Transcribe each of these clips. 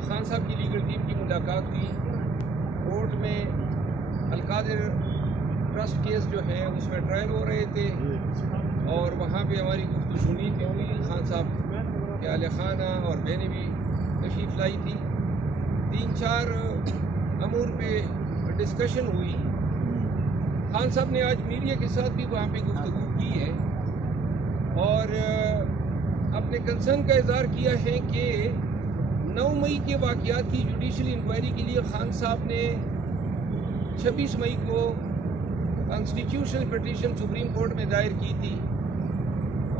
खान साहब की legal team की मुलाकात हुई। कोर्ट में अलकादिर ट्रस्ट केस जो है उसमें ट्रायल हो रहे थे और वहाँ पे हमारी गुफ्तगू सुनी भी हुई। खान साहब के आले खाना और मैंने भी तशरीफ़ लाई थी। 3-4 अमूर पे डिस्कशन हुई। खान साहब ने आज मीडिया के साथ भी वहाँ पे गुफ्तगू की है और अपने कंसर्न का इज़हार किया है कि 9 मई के वाक़यात की जुडिशल इंक्वायरी के लिए खान साहब ने 26 मई को कॉन्स्टिट्यूशनल पिटीशन सुप्रीम कोर्ट में दायर की थी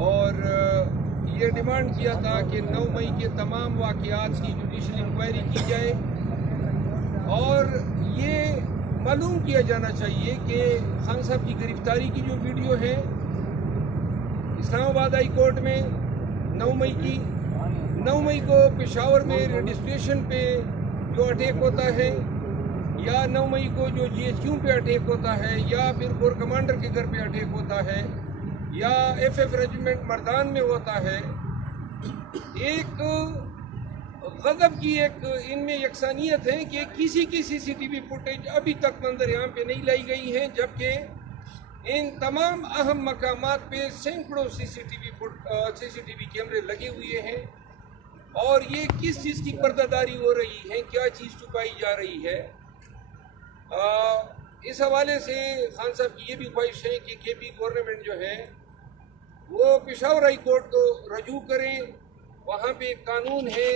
और ये डिमांड किया था कि 9 मई के तमाम वाक़यात की जुडिशल इंक्वायरी की जाए और ये मालूम किया जाना चाहिए कि खान साहब की गिरफ्तारी की जो वीडियो है इस्लामाबाद हाई कोर्ट में 9 मई को पेशावर में रजिस्ट्रेशन पे जो अटैक होता है या 9 मई को जो GHQ पे अटैक होता है या फिर कोर कमांडर के घर पे अटैक होता है या FF रेजिमेंट मर्दान में होता है, एक गज़ब की एक इनमें यकसानियत है कि किसी की CCTV फुटेज अभी तक मंजर यहाँ पे नहीं लाई गई है, जबकि इन तमाम अहम मकामात पे सैकड़ों CCTV कैमरे लगे हुए हैं और ये किस चीज़ की पर्दादारी हो रही है, क्या चीज़ छुपाई जा रही है। इस हवाले से खान साहब की ये भी ख्वाहिश है कि KP गवर्नमेंट जो है वो पेशावर हाई कोर्ट को रजू करें। वहाँ पे एक कानून है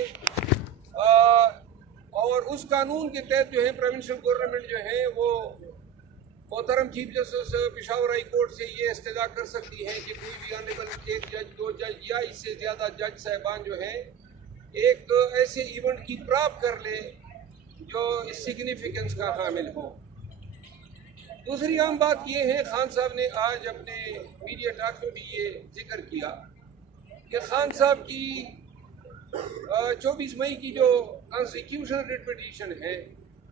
और उस कानून के तहत जो है प्रोविंशियल गवर्नमेंट जो है वो मोहतरम chief justice Peshawar high court से ये इस्तदा कर सकती है कि कोई भी ऑनरेबल 1 जज 2 जज या इससे ज़्यादा जज साहिबान जो है एक ऐसे इवेंट की प्राप्त कर ले जो इस सिग्निफिकेंस का हामिल हो। दूसरी आम बात ये है, खान साहब ने आज अपने मीडिया टॉक में भी ये जिक्र किया कि खान साहब की 24 मई की जो कॉन्स्टिट्यूशनल रिट पिटीशन है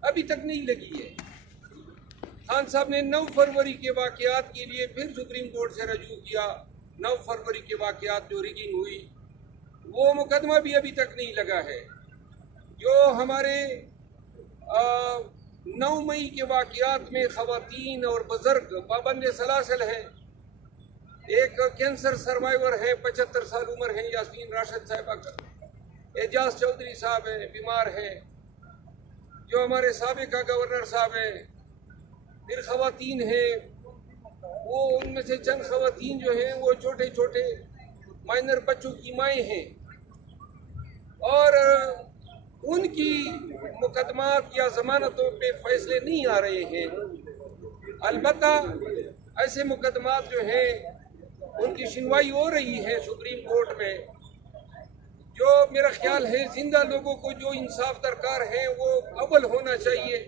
अभी तक नहीं लगी है। खान साहब ने 9 फरवरी के वाक़यात के लिए फिर सुप्रीम कोर्ट से रजू किया। 9 फरवरी के वाक़यात जो रिगिंग हुई वो मुकदमा भी अभी तक नहीं लगा है। जो हमारे 9 मई के वाक़यात में ख़वातीन और बुज़ुर्ग पाबंद सलासल हैं, एक कैंसर सर्वाइवर है 75 साल उम्र है यास्मीन राशिद साहिबा का, एजाज चौधरी साहब हैं बीमार हैं, जो हमारे साबिका गवर्नर साहब हैं, फिर ख़वातीन हैं वो उनमें से चंद ख़वातीन जो हैं वो छोटे छोटे माइनर बच्चों की माएँ हैं और उनकी मुकदमात या ज़मानतों पे फैसले नहीं आ रहे हैं। अलबत्ता ऐसे मुकदमात जो हैं उनकी सुनवाई हो रही है सुप्रीम कोर्ट में, जो मेरा ख्याल है जिंदा लोगों को जो इंसाफ दरकार है वो अव्वल होना चाहिए।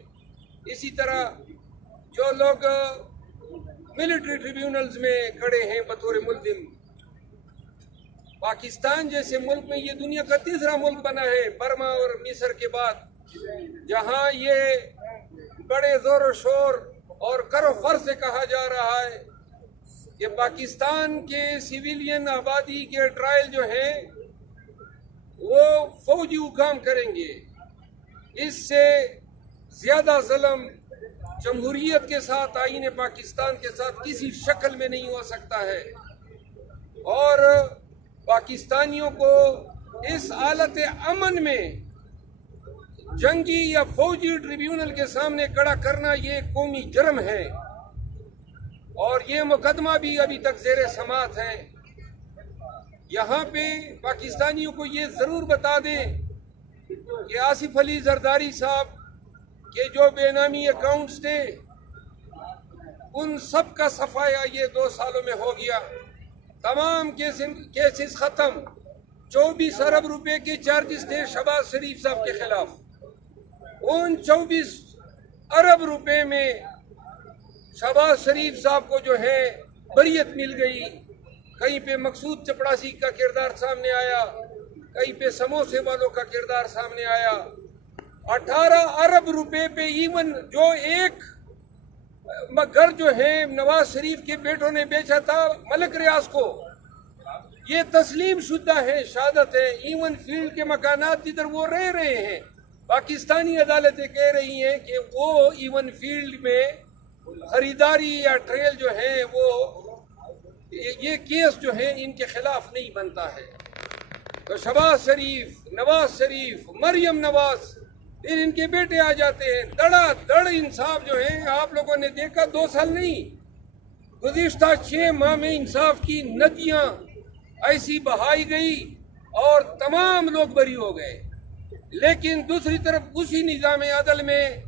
इसी तरह जो लोग मिलिट्री ट्रिब्यूनल्स में खड़े हैं बतौर मुल्ज़िम, पाकिस्तान जैसे मुल्क में ये दुनिया का तीसरा मुल्क बना है बर्मा और मिस्र के बाद, जहां ये बड़े जोर शोर और करो फर्ज से कहा जा रहा है कि पाकिस्तान के सिविलियन आबादी के ट्रायल जो है वो फौजी हुकाम करेंगे। इससे ज़्यादा जुल्म जमहूरियत के साथ आईन पाकिस्तान के साथ किसी शक्ल में नहीं हो सकता है और पाकिस्तानियों को इस हालत अमन में जंगी या फौजी ट्रिब्यूनल के सामने खड़ा करना ये कौमी जुर्म है और ये मुकदमा भी अभी तक ज़ेरे समात है। यहाँ पे पाकिस्तानियों को ये ज़रूर बता दें कि आसिफ अली जरदारी साहब के जो बेनामी अकाउंट्स थे उन सब का सफाया ये 2 सालों में हो गया। तमाम केसेस ख़त्म। 24 अरब रुपए के चार्जेस थे शहबाज शरीफ साहब के खिलाफ। उन 24 अरब रुपए में शहबाज शरीफ साहब को जो है बरियत मिल गई। कहीं पे मकसूद चपड़ासी का किरदार सामने आया, कहीं पे समोसे वालों का किरदार सामने आया। 18 अरब रुपए पे इवन जो एक घर जो है नवाज शरीफ के बेटों ने बेचा था मलिक रियाज को, ये तस्लीम शुदा है, शहादत है। इवन फील्ड के मकानात जिधर वो रह रहे हैं पाकिस्तानी अदालतें कह रही हैं कि वो इवन फील्ड में खरीदारी या ट्रेल जो है वो ये केस जो है इनके खिलाफ नहीं बनता है। तो शहबाज शरीफ, नवाज शरीफ, मरियम नवाज, फिर इनके बेटे आ जाते हैं। धड़ाधड़ इंसाफ जो है आप लोगों ने देखा, 2 साल नहीं, गुज़िश्ता 6 माह में इंसाफ की नदियां ऐसी बहाई गई और तमाम लोग बरी हो गए। लेकिन दूसरी तरफ उसी निज़ाम अदल में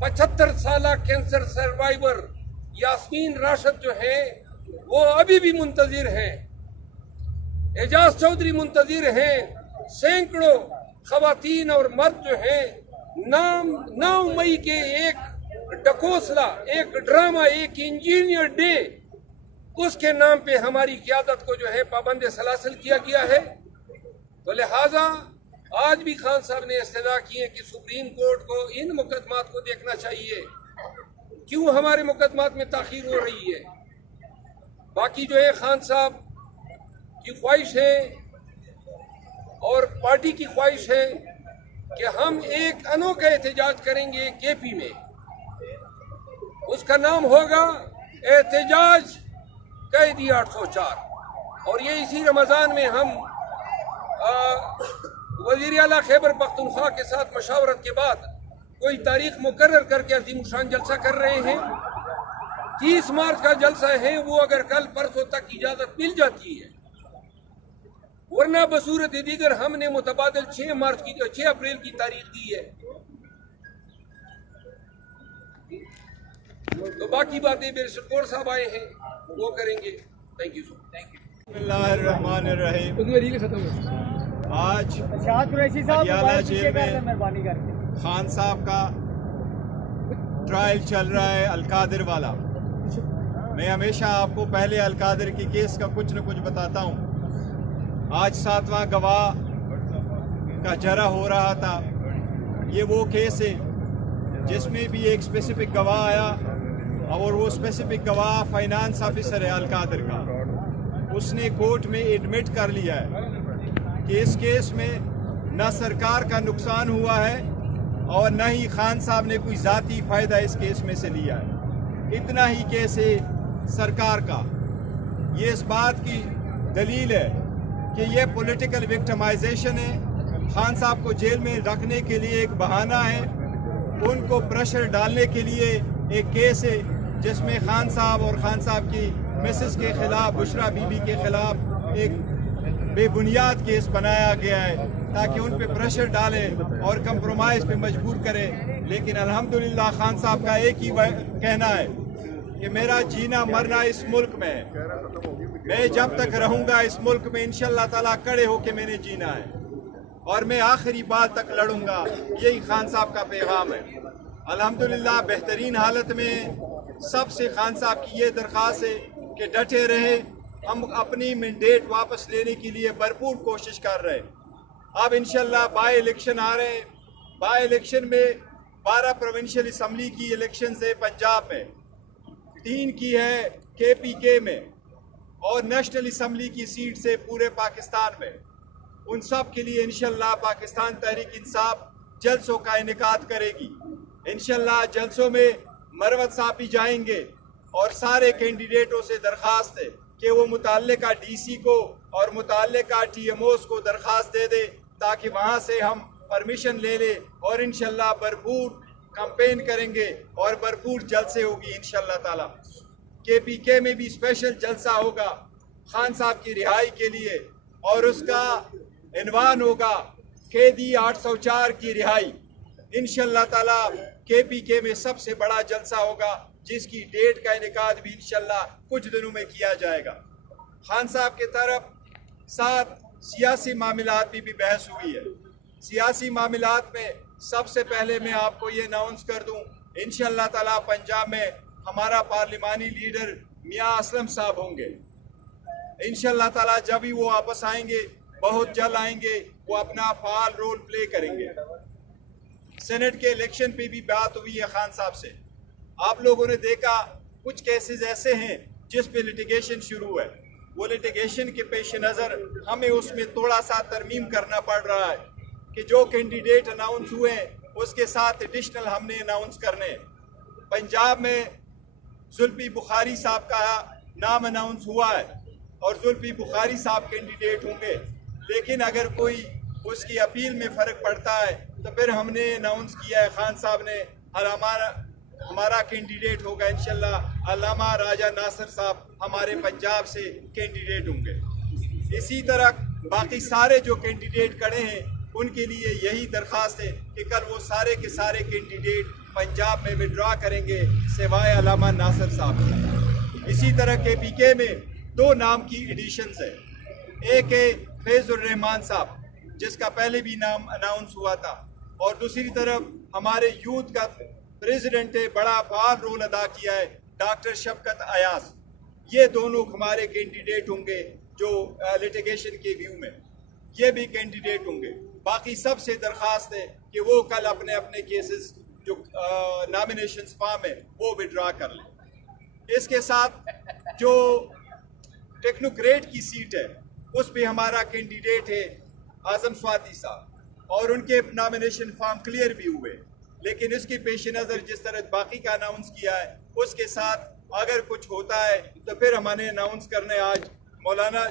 75 साल कैंसर सर्वाइवर यास्मीन राशिद जो है वो अभी भी मुंतजिर हैं, एजाज चौधरी मुंतजिर हैं, सैकड़ों खवातीन और मर्द जो हैं 9 मई के एक डकोसला, एक ड्रामा, एक इंजीनियर डे, उसके नाम पे हमारी क़यादत को जो है पाबंद सलासिल किया गया है। तो लिहाजा आज भी खान साहब ने इस्तदा की है कि सुप्रीम कोर्ट को इन मुकदमात को देखना चाहिए, क्यों हमारे मुकदमात में ताखीर हो रही है। बाकी जो है खान साहब की ख्वाहिश है और पार्टी की ख्वाहिश है कि हम एक अनोखा एहतजाज करेंगे केपी में, उसका नाम होगा एहतजाज कैदी 804। और ये इसी रमज़ान में हम वज़ीर आला खैबर पख्तूनख्वा के साथ मशावरत के बाद कोई तारीख मुकर्रर करके अज़ीम शान जलसा कर रहे हैं। 30 मार्च का जलसा है, वो अगर कल परसों तक इजाज़त मिल जाती है, वरना बसूरत दीगर हमने मुतबादिल 6 अप्रैल की तारीख दी है। तो बाकी बातें मेरे सरकोर साहब आए हैं वो करेंगे। Thank you so much. आज हरियाणा जेल में खान साहब का ट्रायल चल रहा है अलकादिर वाला। मैं हमेशा आपको पहले अलकादिर की केस का कुछ न कुछ बताता हूँ। आज 7वां गवाह का जरा हो रहा था। ये वो केस है जिसमें भी एक स्पेसिफिक गवाह आया और वो स्पेसिफिक गवाह फाइनेंस ऑफिसर है अलकादिर का। उसने कोर्ट में एडमिट कर लिया है कि इस केस में न सरकार का नुकसान हुआ है और न ही खान साहब ने कोई ज़ाती फ़ायदा इस केस में से लिया है। इतना ही केस है सरकार का। ये इस बात की दलील है कि ये पॉलिटिकल विक्टिमाइजेशन है। खान साहब को जेल में रखने के लिए एक बहाना है, उनको प्रेशर डालने के लिए एक केस है जिसमें खान साहब और खान साहब की मिसेस के खिलाफ, बुशरा बीबी के खिलाफ एक बेबुनियाद केस बनाया गया है ताकि उन पे प्रेशर डाले और कंप्रोमाइज़ पे मजबूर करे। लेकिन अल्हम्दुलिल्लाह खान साहब का एक ही कहना है कि मेरा जीना मरना इस मुल्क में है, मैं जब तक रहूँगा इस मुल्क में इंशाअल्लाह ताला खड़े होके मैंने जीना है और मैं आखिरी बात तक लड़ूंगा। यही खान साहब का पैगाम है। अल्हम्दुलिल्लाह बेहतरीन हालत में सबसे खान साहब की ये दरख्वास्त है कि डटे रहे। हम अपनी मैंडेट वापस लेने के लिए भरपूर कोशिश कर रहे हैं। अब इंशाल्लाह बाई इलेक्शन आ रहे हैं। बाई इलेक्शन में 12 प्रोविंशियल असम्बली की इलेक्शन है पंजाब में, 3 की है KPK में और नेशनल असम्बली की सीट से पूरे पाकिस्तान में। उन सब के लिए इंशाल्लाह पाकिस्तान तहरीक इंसाफ जलसों का इनेकाद करेगी। इंशाल्लाह जलसों में मरवत साहब भी जाएंगे और सारे कैंडिडेटों से दरख्वास्त है कि वो मुताल्लिका DC को और मुताल्लिका TMOs को दरख्वास्त दे दे ताकि वहाँ से हम परमिशन ले ले और इंशाल्लाह भरपूर कैंपेन करेंगे और भरपूर जलसे होगी इंशाल्लाह ताला। KPK में भी स्पेशल जलसा होगा खान साहब की रिहाई के लिए और उसका इन्वान होगा कैदी 804 की रिहाई। इंशाल्लाह ताला KPK में सबसे बड़ा जलसा होगा जिसकी डेट का इनेकाद भी इंशाल्लाह कुछ दिनों में किया जाएगा। खान साहब के तरफ साथ सियासी मामलात भी बहस हुई है। सियासी मामलात में सबसे पहले मैं आपको ये अनाउंस कर दूं, इंशाल्लाह ताला पंजाब में हमारा पार्लिमानी लीडर मियां असलम साहब होंगे। इंशाल्लाह ताला जब भी वो वापस आएंगे, बहुत जल्द आएंगे, वो अपना फाल रोल प्ले करेंगे। सेनेट के इलेक्शन पे भी बात हुई है खान साहब से। आप लोगों ने देखा कुछ केसेस ऐसे हैं जिस पे लिटिगेशन शुरू है। वो लिटिगेशन के पेश नज़र हमें उसमें थोड़ा सा तरमीम करना पड़ रहा है। कि जो कैंडिडेट अनाउंस हुए उसके साथ एडिशनल हमने अनाउंस करने। पंजाब में जुल्फी बुखारी साहब का नाम अनाउंस हुआ है और जुल्फी बुखारी साहब कैंडिडेट होंगे, लेकिन अगर कोई उसकी अपील में फ़र्क पड़ता है तो फिर हमने अनाउंस किया है, खान साहब ने, हमारा कैंडिडेट होगा इंशाल्लाह अल्लामा राजा नासिर साहब हमारे पंजाब से कैंडिडेट होंगे। इसी तरह बाकी सारे जो कैंडिडेट खड़े हैं उनके लिए यही दरख्वास्त है कि कल वो सारे के सारे कैंडिडेट पंजाब में विड्रॉ करेंगे सिवाय अल्लामा नासिर साहब। इसी तरह KPK में 2 नाम की एडिशंस है। एक है फैजुर रहमान साहब जिसका पहले भी नाम अनाउंस हुआ था, और दूसरी तरफ हमारे यूथ का प्रेसिडेंट है, बड़ा फाल रोल अदा किया है, डॉक्टर शफकत अयाज। ये दोनों हमारे कैंडिडेट होंगे जो लिटिगेशन के व्यू में ये भी कैंडिडेट होंगे। बाकी सबसे दरख्वास्त है कि वो कल अपने अपने केसेस जो नॉमिनेशन फॉर्म है वो विड्रॉ कर लें। इसके साथ जो टेक्नोक्रेट की सीट है उस पे हमारा कैंडिडेट है आजम स्वाति साहब, और उनके नॉमिनेशन फॉर्म क्लियर भी हुए, लेकिन इसके पेश नज़र जिस तरह बाकी का अनाउंस किया है उसके साथ अगर कुछ होता है तो फिर हमने अनाउंस करने आज मौलाना